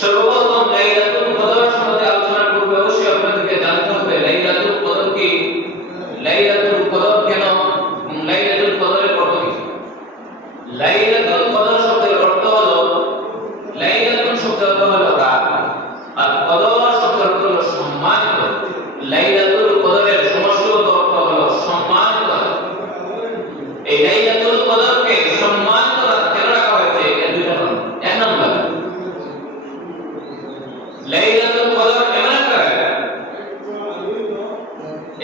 সর্বপ্রথম লাইলাতুল কদর সম্বন্ধে আলোচনা করব। অবশ্যই আপনাদেরকে জানতে হবে লাইলাতুল কদর কি, লাইলাতুল কদর কেন, লাইলাতুল কদরের অর্থ কি। লাইলাতুল কদর শব্দের অর্থ হলো, লাইলাতুল শব্দের অর্থ হলো রাত, আর কদর শব্দের অর্থ হলো সম্মানিত। লাইলাতুল কদরের সমষ্টিগত অর্থ হলো সম্মানিত। এই লাইলাতুল কদরকে সম্মানিত রাত কেন রাখা হয়েছে, এর দুইটা কারণ। এক নম্বর, লাইলাতুল কদর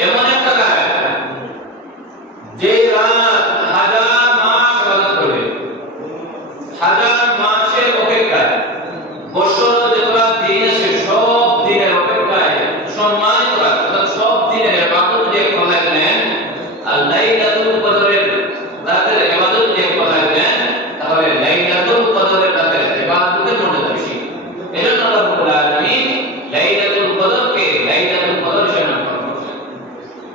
এমন একটা রাত যে রাত হাজার মাস ইবাদত করে, হাজার মাসের অপেক্ষায়, বছর যতটা দিন আছে সব দিনের অপেক্ষায় সম্মানিত রাত, সব দিনের ইবাদত যে করলেন, আর লাইলাতুল কদরের রাতের ইবাদত যে করলেন, তাহলে লাইলাতুল কদরের রাতের ইবাদতের মর্যাদা বেশি। এজন্য আল্লাহ রাব্বুল আলামিন লাইলাতুল কদরকে লাইলাতুল কদর হিসেবে নামকরণ করেছেন।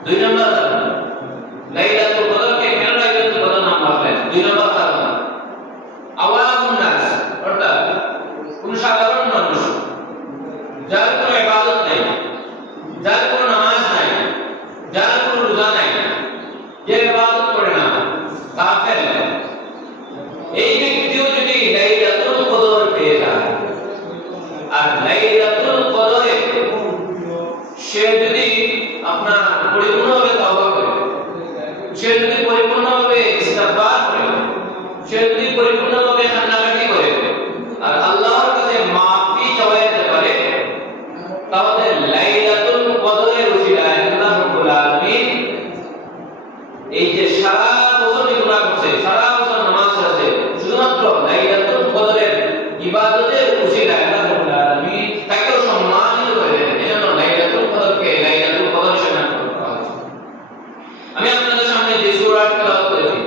দুই নম্বর, লাইলাতুল কদরকে কেন লাইলাতুল কদর নাম রাখলেন? দুই নম্বর কারণ, আওয়ামুন নাস, অর্থাৎ কোন সাধারণ মানুষ যার কোনো ইবাদত নেই, যার কোনো নামাজ নাই, যার কোনো রোজা নাই, যে ইবাদত করে না, কাফের, এই ব্যক্তিও যদি লাইলাতুল কদর পেয়ে যায়, আর লাইলাতুল কদরে সে যদি আপনার পরিপূর্ণভাবে তাওবা করে, সে যদি পরিপূর্ণভাবে ইস্তিগফার করে, সে যদি পরিপূর্ণভাবে কান্নাকাটি করে, আর আল্লাহর কাছে মাফি চাইতে পারে, তাহলে লাইলাতুল কদরের উসিলায় আল্লাহ রাব্বুল আলামিন এই যে সারা বছর গুনাহ করছে, সারা বছর নামাজ পড়ছে, শুধুমাত্র লাইলাতুল কদরের ইবাদতের উসিলায় আল্লাহ রাব্বুল আলামিন তাকে সম্মানিত করেন। এজন্য লাইলাতুল কদরকে লাইলাতুল কদর হিসেবে নামকরণ করা হয়েছে। আমি আপনাদের সামনে যে সূরাটি তেলাওয়াত করেছি,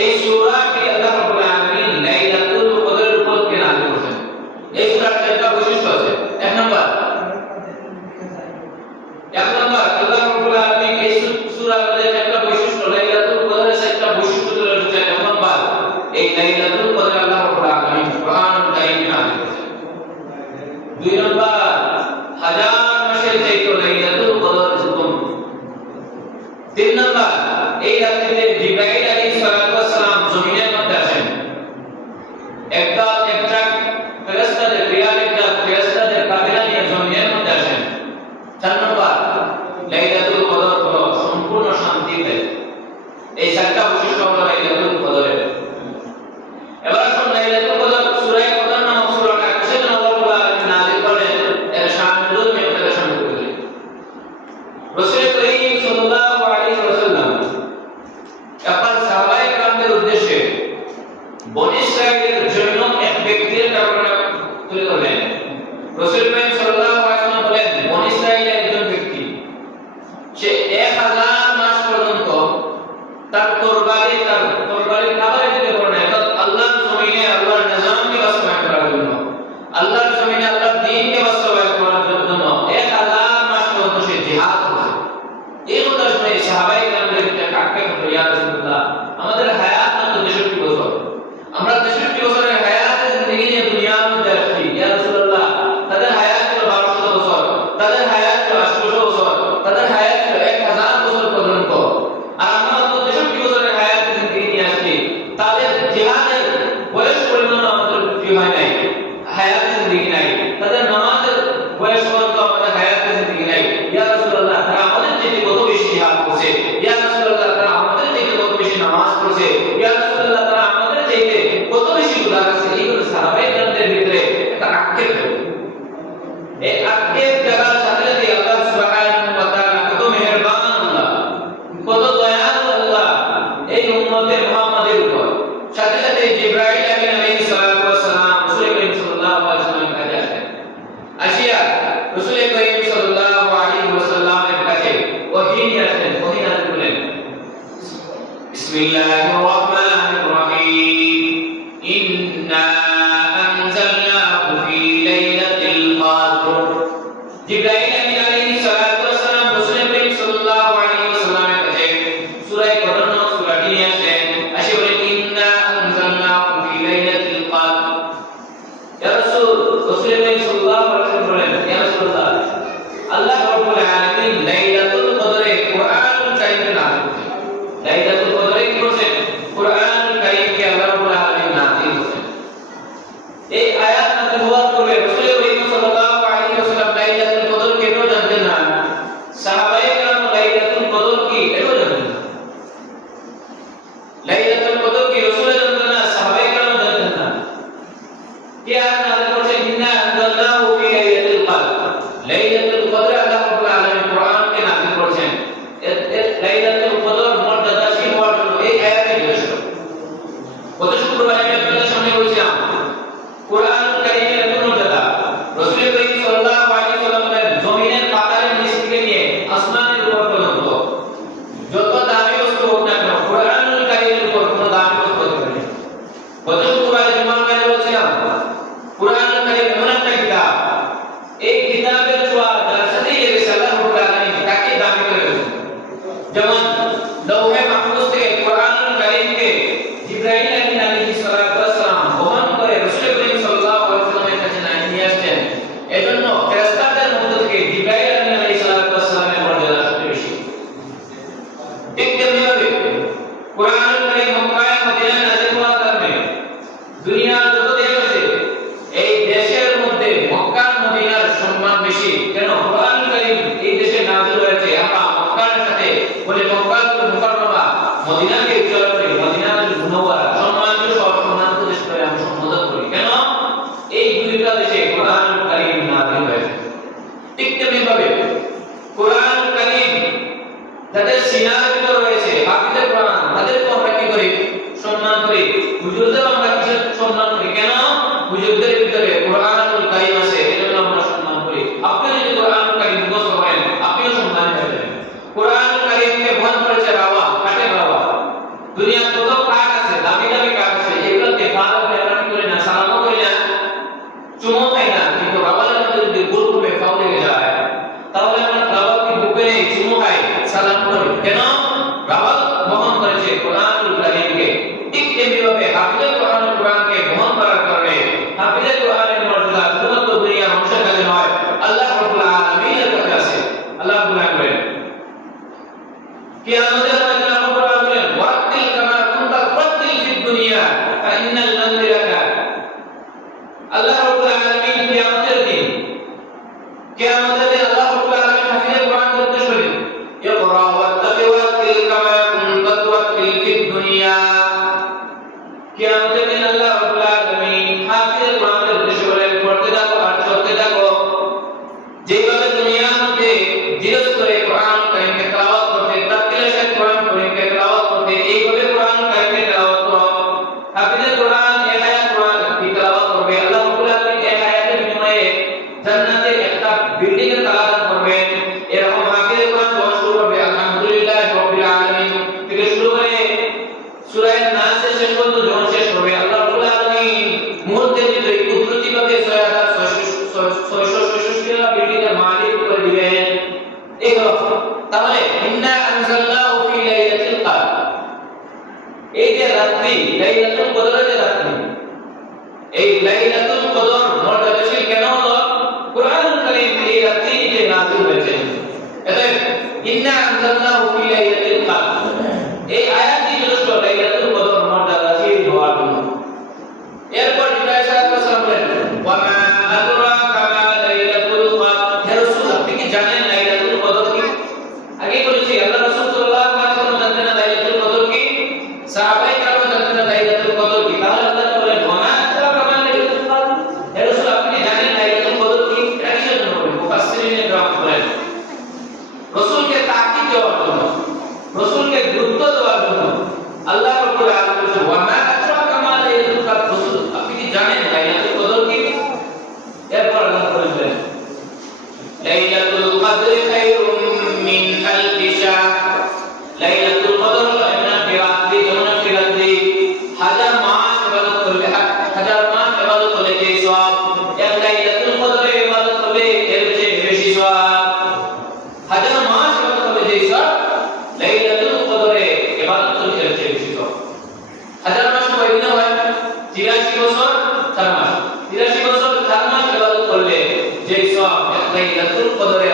এই সূরাটি আল্লাহ রাব্বুল আলামিন লাইলাতুল কদরের উপর কে নাযিল করেছেন। এই সূরাটির একটা বৈশিষ্ট্য আছে। এক নম্বর, আল্লাহ রাব্বুল আলামিন এই সূরার একটা বৈশিষ্ট্য, লাইলাতুল কদরের একটা বৈশিষ্ট্য তুলে ধরেছেন। এক নম্বর, এই লাইলাতুল কদর আল্লাহ রাব্বুল আলামিন কুরআনুল কারীমে নাযিল করেছেন। দুই নম্বর, হাজার মাসের চাইতে লাইলাতুল কদর উত্তম। তিন নম্বর, এই রাত্রিতে জিবরাইল আলাইহিস সালাম জমিনের মধ্যে আসেন, একটা ফেরেশতাদের ফেরেশতাদের কাফেলা নিয়ে জমিনের মধ্যে আসেন। চার নম্বর, লাইলাতুল কদর হলো সম্পূর্ণ শান্তি দেয়। এই চারটা বৈশিষ্ট্য হলো লাইলাতুল কদরের। এবার আসুন লাইলাতুল কদর সূরা কদর নামক সূরাটা কিসের জন্য আল্লাহ রাব্বুল আলামিন নাযিল করলেন, এর শানুল মেয়েদের সামনে তুলে দিলেন। রাসূল করিম সাল্লাল্লাহু আলাইহি ওয়াসাল্লাম আপনার সাহাবায়ে কেরামদের উদ্দেশ্যে বনী ইসরাঈলের জন্য এক ব্যক্তির কারণে তুলে ধরলেন। রাসূল করিম সাল্লাল্লাহু আলাইহি ওয়াসাল্লাম বলেন, বনী ইসরাঈলের একজন ব্যক্তি, সে 1000 মাস পর্যন্ত তার তরবারি খাবারে দিতে পারে না, অর্থাৎ আল্লাহর জমিনে আল্লাহর নিজামকে বাস্তবায়ন করার জন্য, আল্লাহর জমিনে আল্লাহর দ্বীনকে বাস্তবায়ন করার জন্য 1000 মাস পর্যন্ত সে জিহাদ করেছে। এই কথা শুনে সাহাবায়ে কেরামদের একটা কাকে বলল, ইয়া রাসূলুল্লাহ, আমাদের হায়াত মাত্র 63 বছর, আমরা 63 বছরের হায়াতে জিন্দেগি নিয়ে দুনিয়ার মধ্যে আসছি। ইয়া রাসূলুল্লাহ, তাদের হায়াত ছিল 1200 বছর, তাদের হায়াত ছিল 800 বছর, তাদের হায়াত ছিল 1000 বছর পর্যন্ত, আর আমরা মাত্র 63 বছরের হায়াতে জিন্দেগি নিয়ে আসছি। তাদের জিহাদের বয়স পরিমাণ আমাদের কি হয় নাই, হায়াতে জিন্দেগি নাই। তাদের নামাজের বয়স পর্যন্ত আমাদের হায়াতে জিন্দেগি নাই। ইয়া রাসূলুল্লাহ, তারা আমাদের চেয়ে কত বেশি জিহাদ করছে। ইয়া রাসূলুল্লাহ, তারা আমাদের চেয়ে কত বেশি নামাজ পড়ছে। ইয়া রাসূলুল্লাহ, তারা আমাদের চেয়ে কত বেশি রোজা রাখছে। এইগুলো সাহাবায়ে কেরামদের ভিতরে একটা আক্ষেপ ছিল। এই আক্ষেপ জাগার সাথে সাথে আল্লাহ সুবহানাহু ওয়া তাআলা কত মেহেরবান আল্লাহ, কত দয়ালু আল্লাহ এই উম্মতে মুহাম্মাদের উপর, সাথে সাথে জিবরাইল আমিন আলাইহিস সালাতু ওয়াস সালাম রাসূল করিম সাল্লাল্লাহু আলাইহি ওয়াসাল্লামের কাছে আসেন। আসিয়া রাসূল করিম সাল্লাল্লাহু আলাইহি ওয়াসাল্লামের কাছে ওহী নিয়ে আসেন। ওহী নাযিল করলেন, বিসমিল্লাহির রাহমানির রহিম, ইন্না আনজালনাহু ফি লাইলাতিল কদর। জিবরাইল আমিন আলাইহিস সালাতু ওয়াস সালাম রাসূল করিম সাল্লাল্লাহু আলাইহি ওয়াসাল্লামের কাছে সূরা কদর নামক সূরাটি নিয়ে আসলেন। আসে বলেন, ইন্না আনজালনাহু ফি লাইলাতিল কদর। ইয়া রাসূল, রাসূল রাসূলুল্লাহ সাল্লাল্লাহু আলাইহি ওয়াসাল্লাম বলেন, ইয়া রাসূলুল্লাহ, আল্লাহ রাব্বুল আলামিন লাইলাতুল কদরে কুরআনুল কারীমকে নাযিল করেছেন। লাইলাতুল কদরে কি করেছেন? কুরআনুল কারীমকে আল্লাহ রাব্বুল আলামিন নাযিল করেছেন। এই আয়াত নাযিল হওয়ার পূর্বে রাসূলুল্লাহ সাল্লাল্লাহু আলাইহি ওয়াসাল্লাম লাইলাতুল কদর কেন জানতেন না? সাহাবায়ে কেরাম লাইলাতুল কদর কি এটাও জানতেন না। লাইলাতুল কদর কি রাসূল জানতেন না, সাহাবায়ে কেরাম জানতেন না। কি আয়াত নাযিল করেছেন? ইন্না আনজালনাহু ফি লাইলাতুল কদর। লাইলাতুল কদরে আল্লাহ রাব্বুল আলামিন কোরআনকে নাযিল করেছেন। লাইলাতুল কদর মর্যাদাশীল হওয়ার জন্য এই আয়াতই যথেষ্ট। গত শুক্রবার আমি আপনাদের সামনে বলেছিলাম কোরআনুল কারীমের এত মর্যাদা। রাসূলুল্লাহ সাল্লাল্লাহু আলাইহি ওয়াসাল্লামের জমিনের পাতার নিচ থেকে নিয়ে আসমানের উপর পর্যন্ত যত দামি বস্তু হোক না কেন কোরআনুল কারীমের উপর কোনো দামি বস্তু হতে পারে না। গত শুক্রবারে জুমার মাঝে বলেছিলাম কোরআনুল কারীম এমন একটা কিতাব, এই কিতাবের ছোঁয়া যার সাথে গেছে আল্লাহ রাব্বুল আলামিন তাকে দামি করে রেখেছেন। যেমন লৌহে মাহফুজ থেকে কোরআনুল কারীমকে জিবরাইল আলাইহিস সালাম বহন করে রাসূলুল্লাহ সাল্লাল্লাহু আলাইহি ওয়াসাল্লামের কাছে নিয়ে আসছেন। এজন্য ফেরেশতাদের মধ্য থেকে জিবরাইল আলাইহিস সালামের মর্যাদা সবচেয়ে বেশি। ঠিক তেমনিভাবে কোরআনুল কারীম মক্কায় মদিনায় নাযিল হওয়ার কারণে দুনিয়ার যত দেশ আছে এই দেশের মধ্যে মক্কা মদিনার সম্মান বেশি। কেন? কোরআনুল কারীম এই দেশে নাযিল হয়েছে। আমরা মক্কার সাথে বলে মক্কাতুল মুকাররমা মদিনাকে উচ্চারণ করি মদিনাতুল মুনাওয়ারা, সম্মানিত শহর, সম্মানিত দেশ করে আমরা সম্বোধন করি। কেন? এই দুইটা দেশে কোরআনুল কারীম নাযিল হয়েছে। ঠিক তেমনিভাবে কোরআনুল কারীম যাদের সিনার ভিতর রয়েছে হাফিজে কোরআন, তাদেরকে আমরা কি করি? সম্মান করি। হুজুরদের আমরা কিসের সম্মান করি? কেন? হুজুরদের ভিতরে কোরআনুল কারীম আছে, এজন্য আমরা সম্মান করি। আপনি যদি কোরআনুল কারীম মুখস্থ করেন আপনিও সম্মানিত হয়ে যাবেন। কোরআনুল কারীমকে বহন করেছে রাওয়া, কাঠের রাওয়া। দুনিয়ার কত কাঠ আছে, দামি দামি কাঠ আছে, এগুলোতে ফাড়া করে আমরা কি করি না, সালামও করি না, চুমো খাই না। কিন্তু রাওয়ালের মধ্যে যদি ভুল করে ফাউ লেগে যায় তাহলে আমরা রাওয়ালকে বুকে নিয়ে চুমো খাই, সালাম করি। কেন? রাওয়াল বহন করেছে কোরআনুল কারীমকে। ঠিক তেমনিভাবে হাফিজে কোরআনকে বহন করার কারণে হাফিজে কোরআনের মর্যাদা শুধুমাত্র দুনিয়ার মানুষের কাছে নয়, আল্লাহ রাব্বুল আলামিনের কাছে আছে। আল্লাহ রাব্বুল আলামিন কিয়ামতের ময়দানে আল্লাহ রাব্বুল আলামিন ওয়াক্তিল কামা কুনতা তুওয়াক্তিল ফিদ দুনিয়া ফা ইন্নাল মানজিলাকা। আল্লাহ রাব্বুল আলামিন কিয়ামতের দিন আল্লাহ রাব্বুল আলামিন হাফিজে কোরআন উদ্দেশ্য করেন, ইকরা ওয়াত্তাকি ওয়াক্তিল কামা কুনতা তুওয়াক্তিল ফিদ দুনিয়া। কিয়ামতের দিন আল্লাহ রাব্বুল আলামিন হাফিজে কোরআনের উদ্দেশ্য করেন, পড়তে থাকো আর চলতে থাকো। যেভাবে দুনিয়ার মধ্যে জিরস করে কোরআন কারীমকে তেলাওয়াত করতে, তাকলিলের সাথে কোরআন কারীমকে তেলাওয়াত করতে, এইভাবে কোরআন কারীমকে তেলাওয়াত করো। হাফিজে কোরআন এক আয়াত কোরআন কি তেলাওয়াত করবে, আল্লাহ রাব্বুল আলামিন এক আয়াত লাইলাতুল কদরে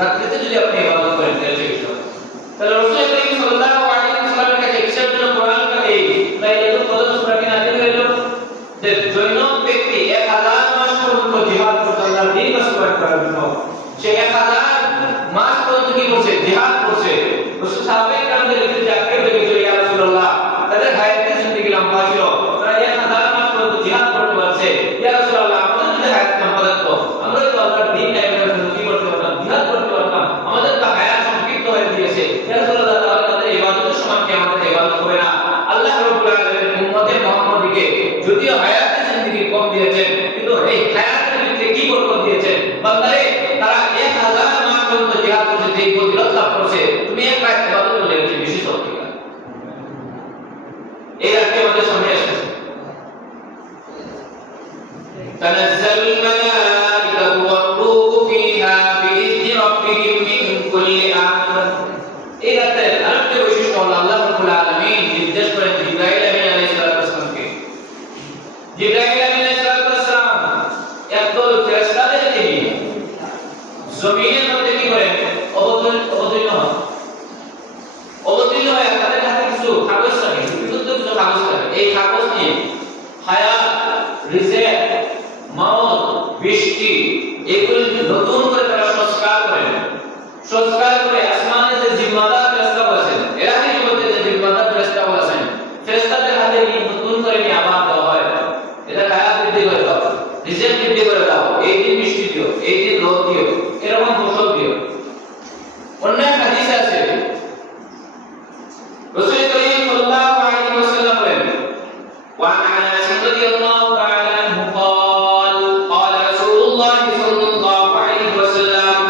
রাত্রিতে যদি আপনি ইবাদত করেন তাহলে রাসূল করিম সাল্লাল্লাহু আলাইহি ওয়াসাল্লামের কাছে কিসের জন্য কোরআন কাছে লাইলাতুল কদর সূরাটি নাযিল হলো যে জৈনব ব্যক্তি 1000 মাস পর্যন্ত জিহাদ করতে আল্লাহর দ্বীন বাস্তবায়ন করার জন্য সে 1000 মাস পর্যন্ত কি করছে জিহাদ করছে রাসূল সাহাবায়ে কেরামদের লিখতে আক্ষেপ রেখেছিল ইয়া রাসূলুল্লাহ তাদের হায়াতে জিন্দেগি লম্বা ছিল তারা 1000 মাস পর্যন্ত জিহাদ করতে পারছে ইয়া রাসূলুল্লাহ আমাদের যদি হায়াত লম্বা থাকতো আমরা তো আল্লাহর দ্বীন কায়েমের জন্য কি করতে পারতাম জিহাদ করতে পারতাম আমাদের তো হায়াত সংক্ষিপ্ত হয়ে গিয়েছে ইয়া রাসূলুল্লাহ তাআলা তাদের ইবাদতের সময় কি আমাদের ইবাদত হবে না আল্লাহ রাব্বুল আলামিন উম্মতে মুহাম্মদীকে যদিও হায়াতে জিন্দেগি কম দিয়েছেন কিন্তু এই হায়াতের ভিতরে কি বরকত দিয়েছেন বান্দারে তারা 1000 মাস পর্যন্ত জিহাদ করছে যে ফজিলত লাভ করছে তুমি এক রাত ইবাদত করলে বেশি সওয়াব পাবে এই রাতে আমাদের সামনে এসেছে تنزل الملائكة والروح فيها بإذن ربهم من كل أمر এই রাতে আরেকটা বৈশিষ্ট্য হলো আল্লাহ রাব্বুল আলামিন নির্দেশ করেন জিবরাইল আলাইহিস সালামকে জিবরাইল আলাইহিস সালাম একদল ফেরেশতাদেরকে নিয়ে জমিনের মধ্যে কি করেন অবতীর্ণ হয় তাদের হাতে কিছু কাগজ থাকে বিশুদ্ধ কিছু কাগজ থাকে এই কাগজ নিয়ে হায়াত রিজেক মাউত বৃষ্টি এগুলো নতুন করে তারা সংস্কার করে আসমানে যে জিম্মাদার ফেরেশতা আছেন এরা কি বলতে যে জিম্মাদার ফেরেশতা আছেন ফেরেশতাদের হাতে নিয়ে নতুন করে নিয়ে আবার দেওয়া হয় এটা হায়াত বৃদ্ধি করে দাও রিজেক বৃদ্ধি করে দাও এই দিন বৃষ্টি দিও এই দিন রোদ দিও এরকম ফসল দিও অন্য হাদিস আছে রাসূল করিম সাল্লাল্লাহু আলাইহি ওয়াসাল্লাম বলেন ওয়া আনাস রাদিয়াল্লাহু তাআলা আনহু قال قال رسول الله صلى الله عليه وسلم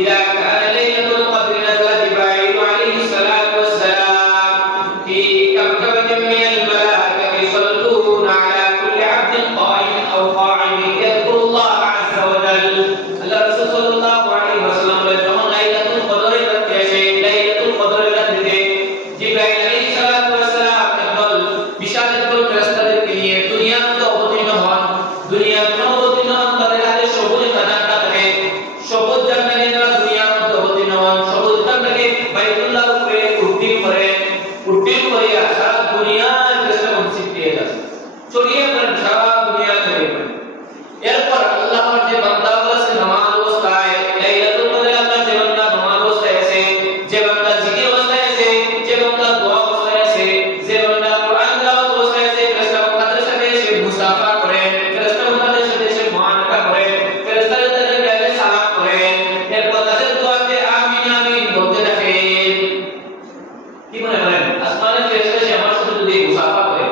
إذا كان ليلة القدر نزل جبرائيل عليه الصلاة والسلام في كوكبة من الملائكة يصلون على كل عبد قائم أو قاعد يذكر الله عز وجل الله رسول صلى الله عليه وسلم যখন লাইলাতুল কদরের রাতে আসে লাইলাতুল কদরের রাতে জিবরাইল আলাইহিস সালাতু ওয়াস সালাম একদল বিশাল একদল ফেরেশতাদেরকে নিয়ে দুনিয়ার মধ্যে অবতীর্ণ হন তাদের হাতে সবুজ খাজানা থাকে সবুজ জান্নাত নিয়ে তারা দুনিয়ার মধ্যে অবতীর্ণ হন সবুজ জান্নাতকে বাইতুল্লাহর উপরে উড্ডীন করে সারা দুনিয়ার দেশে ছিটিয়ে দেন ছড়িয়ে পড়েন সারা দুনিয়া ছড়িয়ে পড়েন এরপর আল্লাহর যে বান্দাগুলো আছে নামাজ অবস্থায় লাইলাতুল কদরে আল্লাহর যে বান্দা নামাজ অবস্থায় আছে যে বান্দা জিকির অবস্থায় আছে যে বান্দা দোয়া অবস্থায় আছে যে বান্দা কোরআন তেলাওয়াত অবস্থায় আছে ফেরেশতারা তাদের সাথে এসে মুসাফা করে ফেরেশতারা তাদের সাথে এসে মুআনাকা করে ফেরেশতারা তাদেরকে এসে সালাম করে এরপর তাদের দোয়াতে আমিন আমিন বলতে থাকে কি মনে করেন আসমানের ফেরেশতা এসে আমার সাথে যদি মুসাফা করে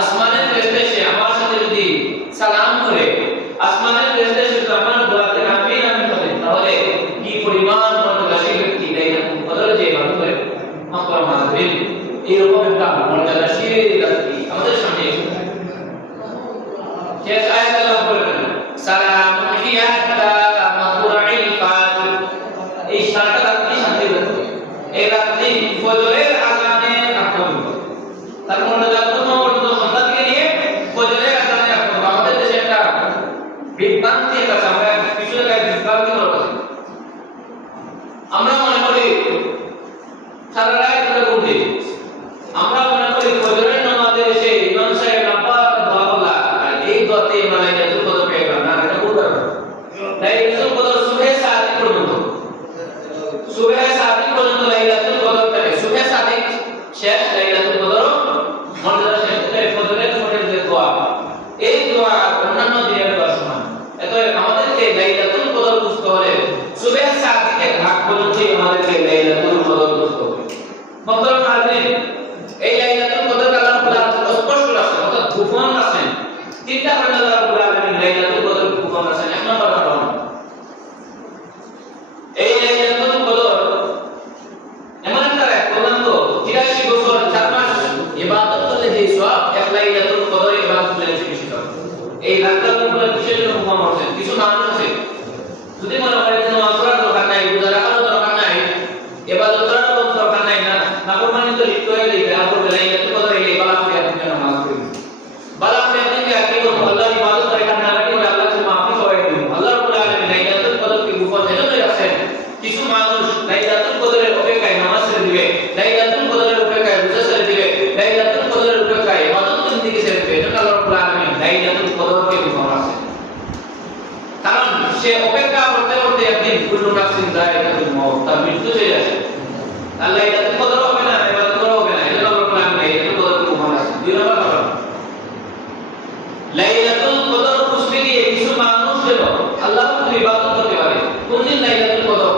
আসমানের ফেরেশতা এসে আমার সাথে যদি সালাম করে আসমানের ফেরেশতা এসে আমার দোয়াতে আমিন আমিন বলে তাহলে কি পরিমাণ মর্যাদাশীল ব্যক্তি লাইলাতুল কদরে যে ইবাদত করে মাকরাম হাজির এরকম একটা মর্যাদাশীল ব্যক্তি আমাদের সামনে এসেছে শেষ আয়াত আল্লাহ বলেন সালামুন হিয়া হাত্তা মাতলাইল ফাজর এই সারাটা রাত্রি শান্তি থাকবে এই রাত্রি ফজরের আযানে কাটবে তার মর্যাদা পর্যন্ত সন্ধ্যা থেকে নিয়ে ফজরের আযানে কাটবে আমাদের দেশে একটা বিভ্রান্তি আছে আমরা পিছনে বিভ্রান্তি করতে আমরা মনে করি সারা রাত ধরে ঘুরতে আমরা মনে করি ফজরের নামাজে এসে ইমাম সাহেব লম্বা দোয়া বলা এই দোয়াতে লাইলাতুল কদর পেয়ে গেল না এটা ভুল ধারণা লাইলাতুল কদর সুবহে সাদিক পর্যন্ত লাইলাতুল কদর থাকে সুবহে সাদিক শেষ লাইলাতুল কদর মর্যাদা শেষ ফজরের পরে যে দোয়া এই দোয়া অন্যান্য দিনের দোয়া সমান এত আমাদেরকে লাইলাতুল কদর বুঝতে হলে সুবহে সাদিকের ভাগ পর্যন্ত আমাদেরকে লাইলাতুল কদর বুঝতে হবে মহতরম হাজির এই লাইলাতুল কদর আল্লাহ তাআলা স্পষ্ট রাখছেন অর্থাৎ গোপন রাখছেন তিনটা কারণে আল্লাহ রাব্বুল আলামিন লাইলাতুল কদর গোপন রাখছেন এক নম্বর কারণ এই লাইলাতুল কদর এমন একটা রাত বললাম তো 83 বছর 4 মাস ইবাদত করলে যে সওয়াব এক লাইলাতুল কদর ইবাদত করলে বেশি সওয়াব এই রাতটা উপরে বিশেষ হুকুম করছেন কিছু মানুষ আছে যদি মনে করেন যে নামাজ পড়ার দরকার নাই রোজা রাখার দরকার নাই ইবাদত করার দরকার নাই না নাফরমানি তো লিপ্ত সে অপেক্ষা করতে করতে একদিন কুল্লু নাফসিন যায়কাতুল মউত, তার মৃত্যু চলে আসে। আল্লাহ লাইলাতুল কদর হবে না, ইবাদত করা হবে না, এটা আল্লাহ বলেন লাইলাতুল কদর কুমান আছে। দুই নম্বর কারণ লাইলাতুল কদর খুঁজতে গিয়ে কিছু মানুষ যেন আল্লাহর প্রতি ইবাদত করতে পারে। কোন দিন লাইলাতুল কদর?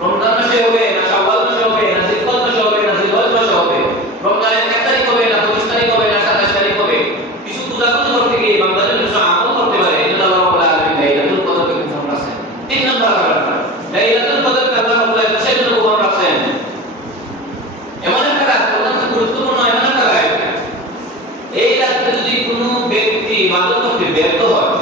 রমজান মাসে হবে না, শাওয়াল মাসে হবে না, জিলকদ মাসে হবে না, জিলহজ মাসে হবে, রমজানের 1 তারিখ হবে না, 25 তারিখ হবে না, 27 তারিখ হবে। কিছু পূজাগুলো করতে গিয়ে বান্দাদের কিছু আমল করতে পারে, এটা আল্লাহ রাব্বুল আলামিন লাইলাতুল কদরকে গোপন রাখেন। 3 নম্বর কারণ লাইলাতুল কদরকে আল্লাহ রাব্বুল আলামিন সেজন্য গোপন রাখেন। এমন একটা রাত, অত্যন্ত গুরুত্বপূর্ণ এমন একটা রাত, এই রাতে যদি কোনো ব্যক্তি ইবাদত করতে ব্যর্থ হয়,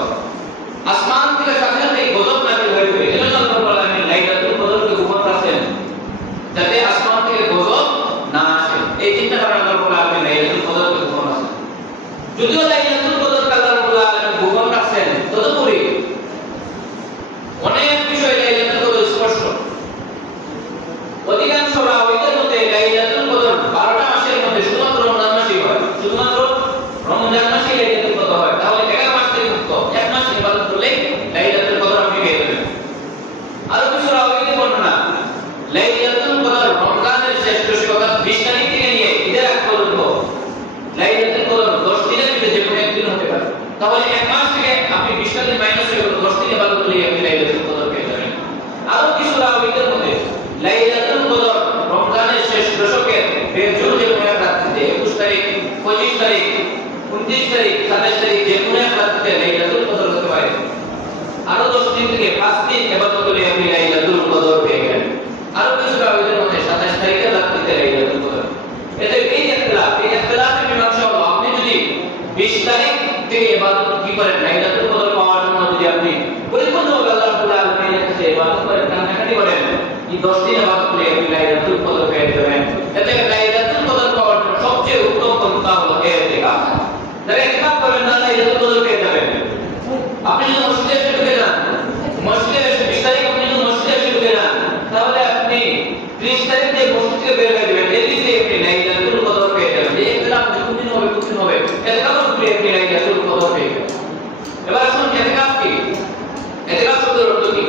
আসমান থেকে সাথে সাথে গজব নাযিল হয়ে যাবে। এজন্য আল্লাহ রাব্বুল আলামিন লাইলাতুল কদরকে গোপন রাখেন যাতে আসমান থেকে গজব না আসে। এই চিন্তা করে আল্লাহ রাব্বুল আলামিন লাইলাতুল কদরকে গোপন রাখেন। যদিও লাইলাতুল কদরকে আল্লাহ রাব্বুল আলামিন গোপন রাখেন, তদুপরি অনেক বিষয় লাইলাতুল কদর স্পষ্ট। অধিকাংশ রাওয়াইদের মতে লাইলাতুল কদর 12টা মাসের মধ্যে শুধুমাত্র রমজান মাসেই হয়, শুধুমাত্র রমজান মাসেই লাইলাতুল কদর হয়। তাহলে 11 মাস থেকে মুক্ত, 1 মাস ইবাদত করলে লাইলাতুল কদর আপনি পেয়ে যাবেন। আরো কিছু রাওয়াইদের বর্ণনা লাইলাতুল কদর রমজানের শেষ 20 তারিখ থেকে নিয়ে ঈদের আগ পর্যন্ত লাইলাতুল কদর 10 দিনের ভিতরে যে কোনো একদিন হতে পারে। তাহলে 1 মাস থেকে আপনি 20টা দিন মাইনাস হয়ে গেল, 10 দিন ইবাদত করলে আপনি লাইলাতুল কদর পেয়ে যাবেন। আরো কিছু রাওয়াইদের মতে লাইলাতুল কদর রমজানের শেষ দশকের বেজুর যে কোনো এক রাত্রিতে 21 তারিখ, 25 তারিখ, 29 তারিখ, 27 তারিখ যে কোনো এক রাত্রিতে লাইলাতুল কদর হতে পারে। আরো 10 দিন থেকে 5 দিন ইবাদত করলে আপনি লাইলাতুল কদর পেয়ে গেলেন। আরো কিছু রাওয়াইদের মতে 27 তারিখের রাত্রিতে লাইলাতুল কদর। এতে এই ইখতিলাফের মীমাংসা হলো আপনি যদি 20 তারিখ থেকে ইবাদত কি করেন, লাইলাতুল কদর পাওয়ার জন্য যদি আপনি পরিপূর্ণভাবে আল্লাহ রাব্বুল আলামিনের কাছে ইবাদত করেন, কান্নাকাটি করেন, এই 10 দিন ইবাদত করলে আপনি লাইলাতুল কদর পেয়ে যাবেন। এতে লাইলাতুল কদর পাওয়ার জন্য সবচেয়ে উত্তম পন্থা হলো ইতিকাফ। যারা ইতিকাফ করেন না, লাইলাতুল কদর পেয়ে যাবেন। আপনি যদি মসজিদে এসে ঢুকে যান, মসজিদে এসে 20 তারিখ আপনি যদি মসজিদে এসে ঢুকে যান, তাহলে আপনি 30 তারিখ যে মসজিদ থেকে বের হয়ে যাবেন, এদিক থেকে আপনি লাইলাতুল কদর পেয়ে যাবেন। এই ইতিকাফ কোনদিন হবে, কোনদিন হবে, ইতিকাফ করলে আপনি লাইলাতুল কদর পেয়ে যাবেন। এবার আসুন ইতিকাফ কি? ইতিকাফ শব্দের অর্থ কি?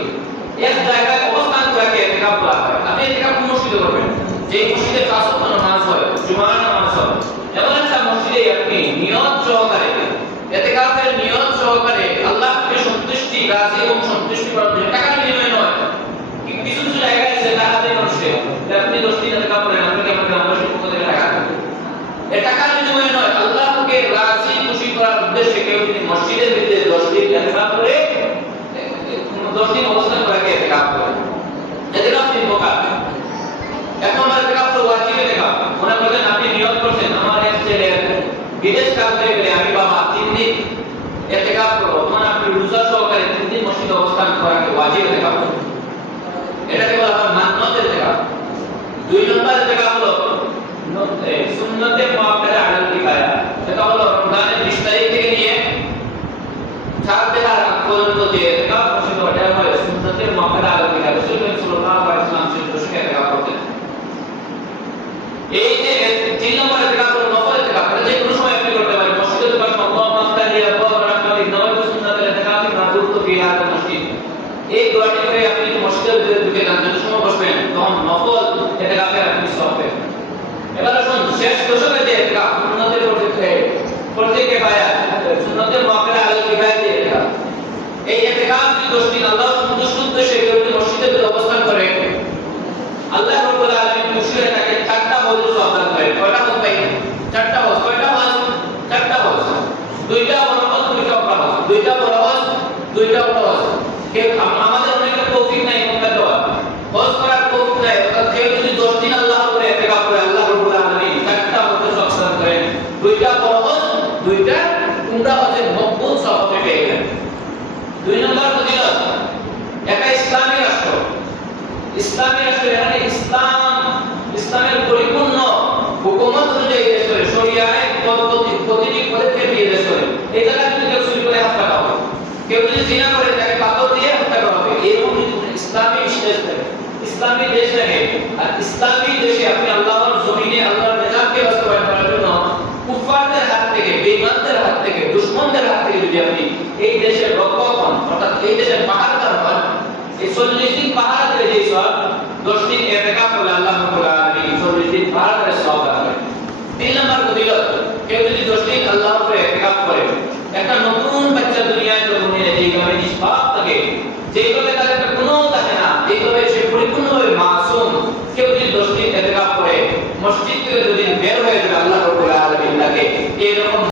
এক জায়গায় অবস্থান করে ইতিকাফ করা হয়। আপনি ইতিকাফ কোন মসজিদে করবেন? যে মসজিদে 5 ওয়াক্ত নামাজ হয়, জুমার নামাজ হয়, এমন একটা মসজিদে আপনি নিয়ত সহকারে, ইতিকাফের নিয়ত সহকারে আল্লাহকে সন্তুষ্টি, রাজি এবং সন্তুষ্টি করার জন্য, টাকার বিনিময়ে নয়। কিছু কিছু জায়গায় আছে টাকা দিয়ে মানুষে আপনি 10 দিন ইতিকাফ করেন, আপনাকে আমাদের আমাদের পক্ষ থেকে টাকা দেবে। এই টাকার বিনিময়ে নয়, আল্লাহকে রাজি খুশি করার উদ্দেশ্যে কেউ যদি মসজিদের ভিতরে 10 দিন ইতিকাফ করে, 10 দিন অবস্থান করে ইতিকাফ করে, ইতিকাফ 3 প্রকার। এক নম্বর ইতিকাফ হলো ওয়াজিব ইতিকাফ। মনে করেন আপনি নিয়ত করছেন আমার এক ছেলে বিদেশ কাজ হয়ে গেলে আমি বাবা 3 দিন ইতিকাফ করব, মানে আপনি রোজা সহকারে 3 দিন মসজিদে অবস্থান করাকে ওয়াজিব ইতিকাফ বলে। এটাকে বলা হয় মান্নত ইতিকাফ। 2 নম্বর ইতিকাফ হলো সুন্নতে মুআক্কাদা আলাল কিফায়া। এটা হলো রমজানের 20 তারিখ থেকে নিয়ে 4 তারিখ পর্যন্ত যে ইতিকাফ মসজিদে ওঠা হয়, সুন্নতে মুআক্কাদা আলাল কিফায়া। রাসূল সাল্লাল্লাহু আলাইহি ওয়াসাল্লাম সেই দশকে ইতিকাফ করতেন। এই যে 3 নম্বর ইতিকাফ হলো নফল ইতিকাফ। এটা যে কোনো সময় আপনি করতে পারেন। মসজিদে পাশে আল্লাহুম্মা আফতারি আবওয়াব রাহমাতিক নওয়াইতু সুন্নাতাল ইতিকাফি মা দুরতু ফি হাযাল মসজিদ। এই দোয়াটি করে আপনি মসজিদের ভিতরে ঢুকে যান, যত সময় বসবেন তখন নফল ইতিকাফের আপনি সওয়াব পাবেন। এবার আসুন শেষ দশকে যে ইতিকাফ সুন্নতের পড়তে কিফায়া, সুন্নতের মুআক্কাদা আলাল কিফায়া যে ইতিকাফ, এই ইতিকাফ যদি 10 দিন আল্লাহর সন্তুষ্টির উদ্দেশ্যে কেউ যদি মসজিদের ভিতরে অবস্থান করে, আল্লাহ রাব্বুল আলামিন খুশি হয়ে তাকে 4টা হজ সওয়াব দেন। কয়টা হজ ভাই? 4টা হজ। কয়টা হজ? 4টা হজ। 2টা বড় হজ, 2টা বড় হজ, 2টা বড় হজ, 2টা বড় হজ। কেউ আমাদের অনেকের তৌফিক নাই মক্কা যাওয়ার, হজ করার তৌফিক নাই। অর্থাৎ কেউ যদি 10 দিন আল্লাহর উপরে ইতিকাফ করে, আল্লাহ রাব্বুল আলামিন 4টা হজ সওয়াব করেন। 2টা বড় হজ, 2টা উমরা হজের মকবুল সওয়াব পেয়ে গেলেন। 2 নম্বর ফজিলত, একটা ইসলামী রাষ্ট্র, ইসলামী রাষ্ট্র মানে ইসলামের পরিপূর্ণ হুকুমত অনুযায়ী দেশ চলে, শরিয়ায় প্রতিটি পদক্ষেপ দিয়ে দেশ চলে। এই জায়গায় যদি কেউ চুরি করে হত্যা করা হবে, কেউ যদি জিনা করে তাকে পাথর দিয়ে হত্যা করা হবে। এরকম যদি ইসলামী দেশ থাকে, ইসলামী দেশ থাকে, আর ইসলামী দেশে আপনি আল্লাহর জমিনে আল্লাহর নিজামকে বাস্তবায়ন করার জন্য কুফফারদের হাত থেকে, বেঈমানদের হাত থেকে, দুশমনদের হাত থেকে যদি আপনি এই দেশের রক্ষক হন, অর্থাৎ এই দেশের পাহাড়দার হন, এই 40 দিন পাহাড় করে যে সব 10 দিন ইতিকাফ করলে আল্লাহ রাব্বুল আলামিন 40 দিন পাহাড় করে সওয়াব দান করেন। 3 নম্বর ফজিলত, কেউ যদি 10 দিন আল্লাহর উপরে ইতিকাফ করে, একটা নতুন বাচ্চা দুনিয়ায় জন্ম নিয়ে যেই ভাবে নিষ্পাপ থাকে, যেইভাবে